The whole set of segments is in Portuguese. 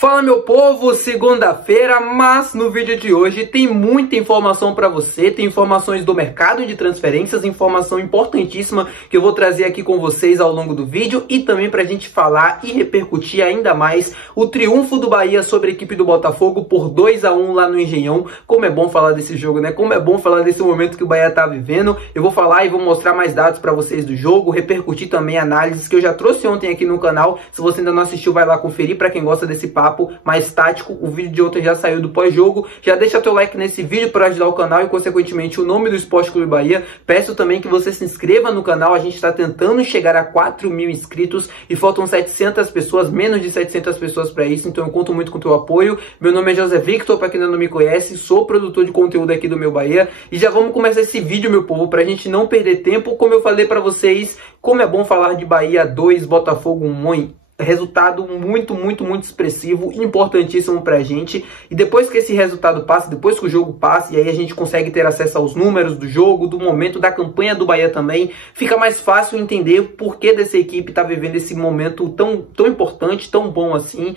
Fala meu povo, segunda-feira, mas no vídeo de hoje tem muita informação para você, tem informações do mercado de transferências, informação importantíssima que eu vou trazer aqui com vocês ao longo do vídeo e também para a gente falar e repercutir ainda mais o triunfo do Bahia sobre a equipe do Botafogo por 2-1 lá no Engenhão. Como é bom falar desse jogo, né? Como é bom falar desse momento que o Bahia tá vivendo. Eu vou falar e vou mostrar mais dados para vocês do jogo, repercutir também análises que eu já trouxe ontem aqui no canal. Se você ainda não assistiu, vai lá conferir para quem gosta desse papo mais tático. O vídeo de ontem já saiu do pós-jogo. Já deixa teu like nesse vídeo para ajudar o canal e consequentemente o nome do Esporte Clube Bahia. Peço também que você se inscreva no canal. A gente está tentando chegar a 4.000 inscritos e faltam 700 pessoas, menos de 700 pessoas para isso, então eu conto muito com o teu apoio. Meu nome é José Victor, para quem ainda não me conhece, sou produtor de conteúdo aqui do Meu Bahia e já vamos começar esse vídeo, meu povo, para a gente não perder tempo. Como eu falei para vocês, como é bom falar de Bahia 2, Botafogo 1. Resultado muito expressivo, importantíssimo pra gente. E depois que esse resultado passa, depois que o jogo passa, e aí a gente consegue ter acesso aos números do jogo, do momento, da campanha do Bahia também, fica mais fácil entender o porquê dessa equipe tá vivendo esse momento tão importante, tão bom assim,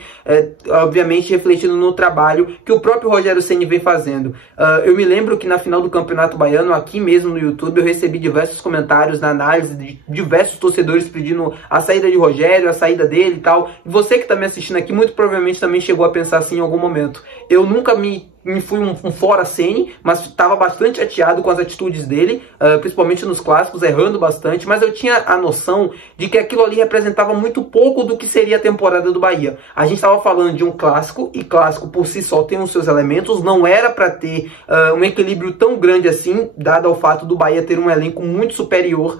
obviamente refletindo no trabalho que o próprio Rogério Ceni vem fazendo. Eu me lembro que na final do Campeonato Baiano, aqui mesmo no YouTube, eu recebi diversos comentários na análise de diversos torcedores pedindo a saída de Rogério, a saída dele e tal. E você que tá me assistindo aqui, muito provavelmente também chegou a pensar assim em algum momento. Eu nunca me fui um fora Ceni, mas estava bastante chateado com as atitudes dele, principalmente nos clássicos, errando bastante, mas eu tinha a noção de que aquilo ali representava muito pouco do que seria a temporada do Bahia. A gente estava falando de um clássico, e clássico por si só tem os seus elementos, não era para ter um equilíbrio tão grande assim, dado ao fato do Bahia ter um elenco muito superior,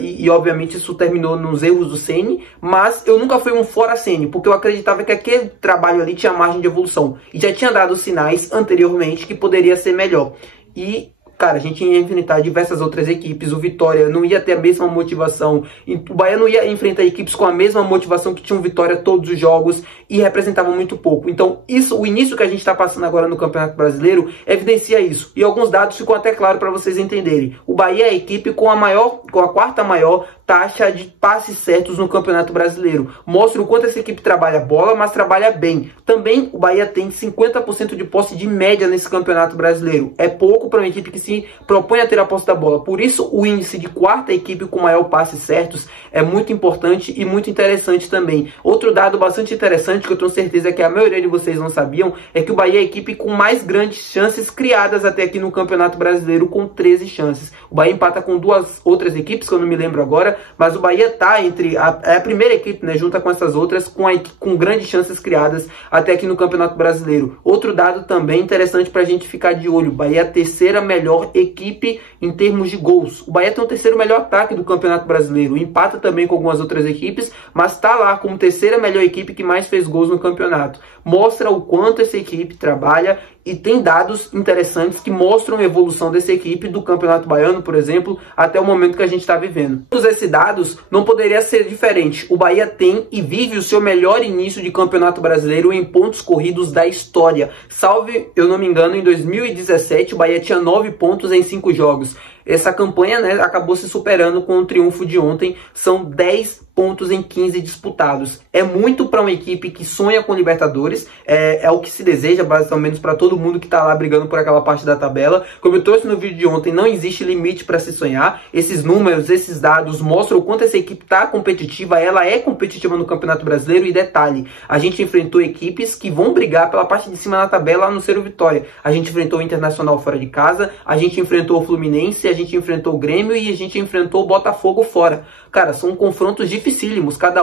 e obviamente isso terminou nos erros do Ceni, mas eu nunca fui um fora Ceni, porque eu acreditava que aquele trabalho ali tinha margem de evolução, e já tinha dado sinais anteriormente que poderia ser melhor. E cara, a gente ia enfrentar diversas outras equipes, o Vitória não ia ter a mesma motivação, o Bahia não ia enfrentar equipes com a mesma motivação que tinham Vitória todos os jogos e representavam muito pouco. Então isso, o início que a gente está passando agora no Campeonato Brasileiro evidencia isso, e alguns dados ficam até claro para vocês entenderem. O Bahia é a equipe com a quarta maior taxa de passes certos no Campeonato Brasileiro. Mostra o quanto essa equipe trabalha bola, mas trabalha bem. Também o Bahia tem 50% de posse de média nesse Campeonato Brasileiro. É pouco para uma equipe que se propõe a ter a posse da bola. Por isso o índice de quarta equipe com maior passes certos é muito importante e muito interessante também. Outro dado bastante interessante, que eu tenho certeza que a maioria de vocês não sabiam, é que o Bahia é a equipe com mais grandes chances criadas até aqui no Campeonato Brasileiro, com 13 chances. O Bahia empata com duas outras equipes, que eu não me lembro agora, mas o Bahia tá entre a primeira equipe, né, junto com essas outras, com grandes chances criadas até aqui no Campeonato Brasileiro. Outro dado também interessante pra gente ficar de olho: o Bahia é a terceira melhor equipe em termos de gols. O Bahia tem o terceiro melhor ataque do Campeonato Brasileiro, empata também com algumas outras equipes, mas tá lá como terceira melhor equipe que mais fez gols no campeonato. Mostra o quanto essa equipe trabalha e tem dados interessantes que mostram a evolução dessa equipe do Campeonato Baiano, por exemplo, até o momento que a gente está vivendo. Todos esses dados não poderia ser diferente. O Bahia tem e vive o seu melhor início de Campeonato Brasileiro em pontos corridos da história. Salve, eu não me engano, em 2017 o Bahia tinha 9 pontos em 5 jogos. Essa campanha, né, acabou se superando com o triunfo de ontem. São 10 pontos em 15 disputados. É muito para uma equipe que sonha com Libertadores, é o que se deseja, basicamente, para todo mundo que está lá brigando por aquela parte da tabela. Como eu trouxe no vídeo de ontem, não existe limite para se sonhar. Esses números, esses dados mostram o quanto essa equipe está competitiva. Ela é competitiva no Campeonato Brasileiro, e detalhe, a gente enfrentou equipes que vão brigar pela parte de cima da tabela, a não ser o Vitória. A gente enfrentou o Internacional fora de casa, a gente enfrentou o Fluminense, a gente enfrentou o Grêmio e a gente enfrentou o Botafogo fora. Cara, são confrontos dificílimos, cada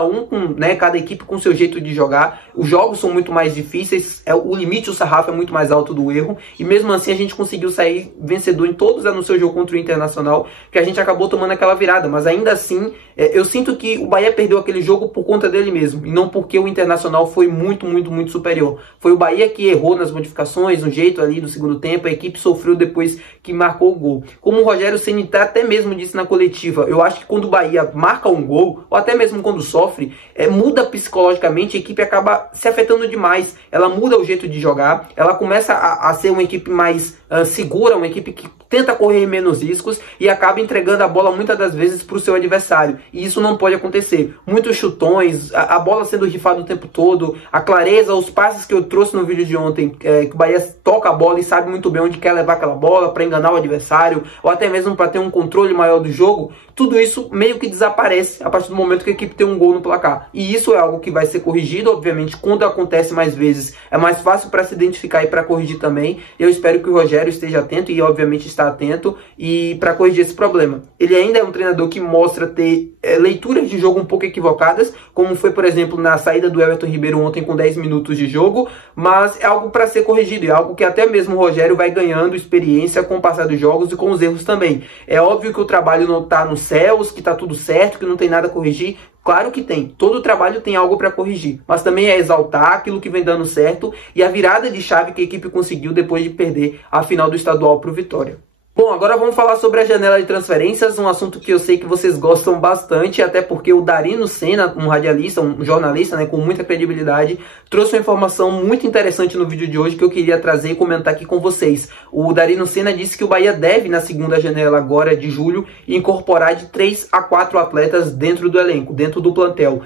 equipe com seu jeito de jogar. Os jogos são muito mais difíceis, o limite, o sarrafo é muito mais alto do erro, e mesmo assim a gente conseguiu sair vencedor em todos, a não ser o jogo contra o Internacional, que a gente acabou tomando aquela virada, mas ainda assim, eu sinto que o Bahia perdeu aquele jogo por conta dele mesmo, e não porque o Internacional foi muito superior. Foi o Bahia que errou nas modificações, no jeito ali do segundo tempo, a equipe sofreu depois que marcou o gol. Como o Rogério Rogério Ceni até mesmo disse na coletiva, eu acho que quando o Bahia marca um gol, ou até mesmo quando sofre, muda psicologicamente, a equipe acaba se afetando demais, ela muda o jeito de jogar, ela começa a ser uma equipe mais segura, uma equipe que tenta correr menos riscos e acaba entregando a bola muitas das vezes para o seu adversário, e isso não pode acontecer. Muitos chutões, a bola sendo rifada o tempo todo, a clareza, os passes que eu trouxe no vídeo de ontem, que o Bahia toca a bola e sabe muito bem onde quer levar aquela bola para enganar o adversário, ou até mesmo para ter um controle maior do jogo, tudo isso meio que desaparece a partir do momento que a equipe tem um gol no placar. E isso é algo que vai ser corrigido, obviamente, quando acontece mais vezes, é mais fácil para se identificar e para corrigir também. Eu espero que o Rogério esteja atento, e obviamente está atento, e para corrigir esse problema. Ele ainda é um treinador que mostra ter leituras de jogo um pouco equivocadas, como foi, por exemplo, na saída do Everton Ribeiro ontem com 10 minutos de jogo, mas é algo para ser corrigido, é algo que até mesmo o Rogério vai ganhando experiência com o passar dos jogos e com os erros também. É óbvio que o trabalho não está nos céus, que está tudo certo, que não tem nada a corrigir. Claro que tem, todo trabalho tem algo para corrigir, mas também é exaltar aquilo que vem dando certo e a virada de chave que a equipe conseguiu depois de perder a final do estadual para o Vitória. Bom, agora vamos falar sobre a janela de transferências, um assunto que eu sei que vocês gostam bastante, até porque o Darino Senna, um radialista, um jornalista, né, com muita credibilidade, trouxe uma informação muito interessante no vídeo de hoje que eu queria trazer e comentar aqui com vocês. O Darino Senna disse que o Bahia deve, na segunda janela agora de julho, incorporar de 3 a 4 atletas dentro do elenco, dentro do plantel.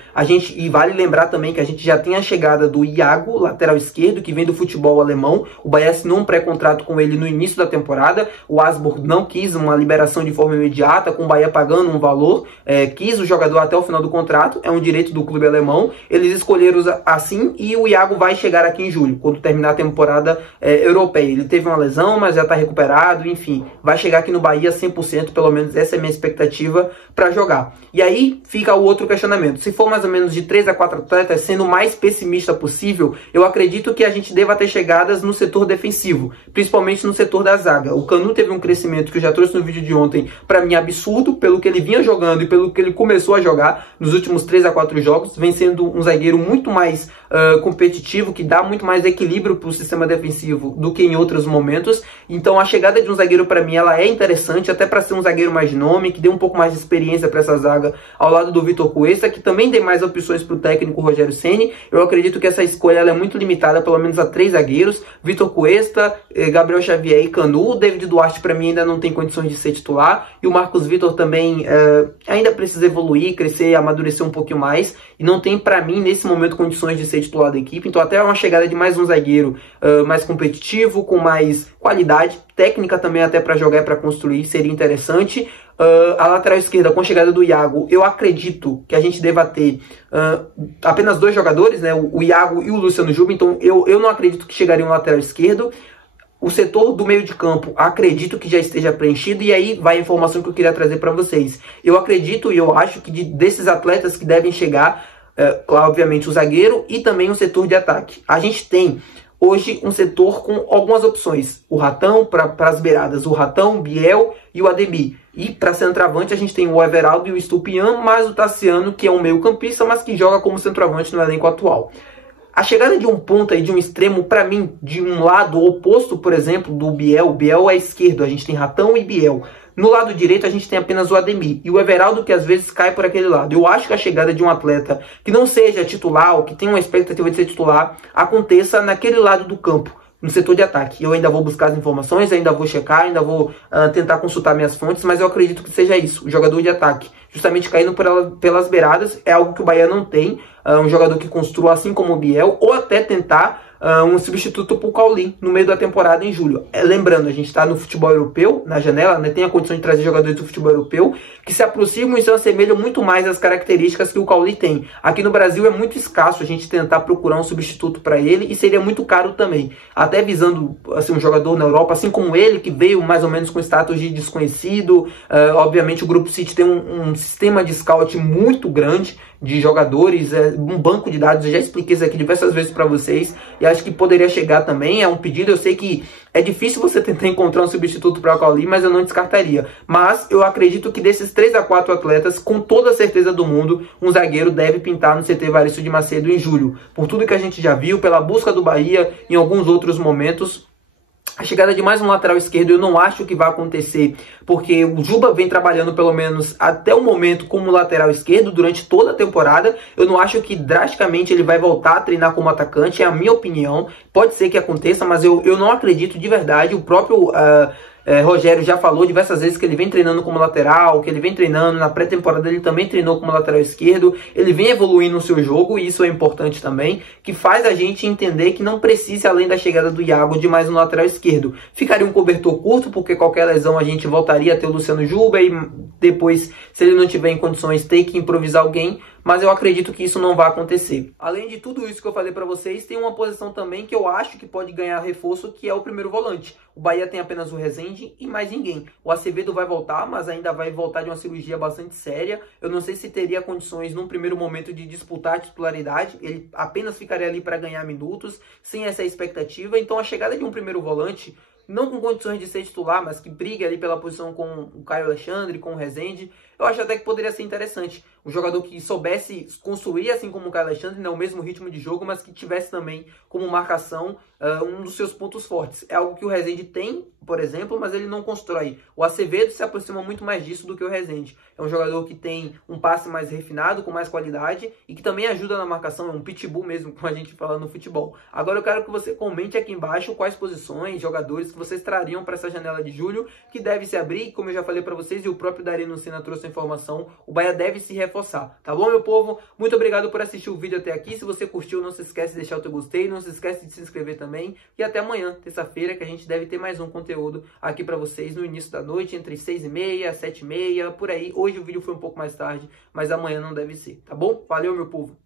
E vale lembrar também que a gente já tem a chegada do Iago, lateral esquerdo, que vem do futebol alemão. O Bahia assinou um pré-contrato com ele no início da temporada. O não quis uma liberação de forma imediata, com o Bahia pagando um valor, quis o jogador até o final do contrato, é um direito do clube alemão, eles escolheram assim, e o Iago vai chegar aqui em julho, quando terminar a temporada europeia. Ele teve uma lesão, mas já está recuperado, enfim, vai chegar aqui no Bahia 100%, pelo menos essa é a minha expectativa para jogar. E aí fica o outro questionamento, se for mais ou menos de 3 a 4 atletas, sendo o mais pessimista possível, eu acredito que a gente deva ter chegadas no setor defensivo, principalmente no setor da zaga. O Canu teve um crescimento que eu já trouxe no vídeo de ontem, para mim absurdo, pelo que ele vinha jogando e pelo que ele começou a jogar nos últimos 3 a 4 jogos, vem sendo um zagueiro muito mais competitivo, que dá muito mais equilíbrio para o sistema defensivo do que em outros momentos. Então a chegada de um zagueiro para mim ela é interessante, até para ser um zagueiro mais de nome, que dê um pouco mais de experiência para essa zaga, ao lado do Vitor Cuesta, que também tem mais opções para o técnico Rogério Ceni. Eu acredito que essa escolha ela é muito limitada, pelo menos a 3 zagueiros, Vitor Cuesta, Gabriel Xavier e Canu. O David Duarte para mim ainda não tem condições de ser titular, e o Marcos Vitor também ainda precisa evoluir, crescer, amadurecer um pouquinho mais, e não tem para mim nesse momento condições de ser titular da equipe. Então até uma chegada de mais um zagueiro mais competitivo, com mais qualidade técnica também, até para jogar e para construir, seria interessante. A lateral esquerda, com a chegada do Iago, eu acredito que a gente deva ter apenas 2 jogadores, né, o Iago e o Luciano Juba. Então eu não acredito que chegaria um lateral esquerdo. O setor do meio de campo, acredito que já esteja preenchido, e aí vai a informação que eu queria trazer para vocês. Eu acredito e eu acho que desses atletas que devem chegar, obviamente o zagueiro e também o setor de ataque. A gente tem hoje um setor com algumas opções. O Ratão para as beiradas, o Ratão, Biel e o Ademir. E para centroavante a gente tem o Everaldo e o Estupiñán, mais o Tassiano, que é um meio campista, mas que joga como centroavante no elenco atual. A chegada de um ponta e de um extremo, para mim, de um lado oposto, por exemplo, do Biel. O Biel é esquerdo, a gente tem Ratão e Biel. No lado direito a gente tem apenas o Ademir e o Everaldo, que às vezes cai por aquele lado. Eu acho que a chegada de um atleta que não seja titular, ou que tenha uma expectativa de ser titular, aconteça naquele lado do campo, no setor de ataque. Eu ainda vou buscar as informações, ainda vou checar, ainda vou tentar consultar minhas fontes, mas eu acredito que seja isso, o jogador de ataque. Justamente caindo pelas beiradas, é algo que o Bahia não tem, um jogador que construa assim como o Biel, ou até tentar um substituto para o Cauli no meio da temporada em julho. Lembrando, a gente está no futebol europeu, na janela, né, tem a condição de trazer jogadores do futebol europeu que se aproximam e se assemelham muito mais às características que o Cauli tem. Aqui no Brasil é muito escasso a gente tentar procurar um substituto para ele, e seria muito caro também. Até visando assim, um jogador na Europa, assim como ele, que veio mais ou menos com status de desconhecido. Obviamente o Grupo City tem um sistema de scout muito grande de jogadores, um banco de dados. Eu já expliquei isso aqui diversas vezes para vocês, e acho que poderia chegar também. É um pedido, eu sei que é difícil você tentar encontrar um substituto para o Cauli, mas eu não descartaria. Mas eu acredito que desses 3 a 4 atletas, com toda a certeza do mundo, um zagueiro deve pintar no CT Evaristo de Macedo em julho. Por tudo que a gente já viu, pela busca do Bahia em alguns outros momentos, A chegada de mais um lateral esquerdo eu não acho que vai acontecer, porque o Juba vem trabalhando pelo menos até o momento como lateral esquerdo durante toda a temporada. Eu não acho que drasticamente ele vai voltar a treinar como atacante, é a minha opinião. Pode ser que aconteça, mas eu não acredito de verdade. O próprio Rogério já falou diversas vezes que ele vem treinando como lateral, que ele vem treinando na pré-temporada, ele também treinou como lateral esquerdo, ele vem evoluindo no seu jogo, e isso é importante também, que faz a gente entender que não precisa, além da chegada do Iago, de mais um lateral esquerdo. Ficaria um cobertor curto, porque qualquer lesão a gente voltaria a ter o Luciano Juba, e depois, se ele não tiver em condições, ter que improvisar alguém, mas eu acredito que isso não vai acontecer. Além de tudo isso que eu falei para vocês, tem uma posição também que eu acho que pode ganhar reforço, que é o primeiro volante. O Bahia tem apenas o Rezende e mais ninguém. O Acevedo vai voltar, mas ainda vai voltar de uma cirurgia bastante séria. Eu não sei se teria condições, num primeiro momento, de disputar a titularidade. Ele apenas ficaria ali para ganhar minutos, sem essa expectativa. Então a chegada de um primeiro volante, não com condições de ser titular, mas que briga ali pela posição com o Caio Alexandre, com o Rezende, eu acho até que poderia ser interessante. Um jogador que soubesse construir, assim como o Caio Alexandre, né, o mesmo ritmo de jogo, mas que tivesse também como marcação um dos seus pontos fortes. É algo que o Rezende tem, por exemplo, mas ele não constrói. O Acevedo se aproxima muito mais disso do que o Rezende. É um jogador que tem um passe mais refinado, com mais qualidade, e que também ajuda na marcação, é um pitbull mesmo, como a gente fala no futebol. Agora eu quero que você comente aqui embaixo quais posições, jogadores que vocês trariam para essa janela de julho, que deve se abrir, como eu já falei para vocês, e o próprio Darino Sena trouxe a informação, o Bahia deve se reforçar, tá bom, meu povo? Muito obrigado por assistir o vídeo até aqui. Se você curtiu, não se esquece de deixar o teu gostei, não se esquece de se inscrever também, e até amanhã, terça-feira, que a gente deve ter mais um conteúdo aqui para vocês no início da noite, entre 6h30, 7h30, por aí. Hoje o vídeo foi um pouco mais tarde, mas amanhã não deve ser, tá bom? Valeu, meu povo!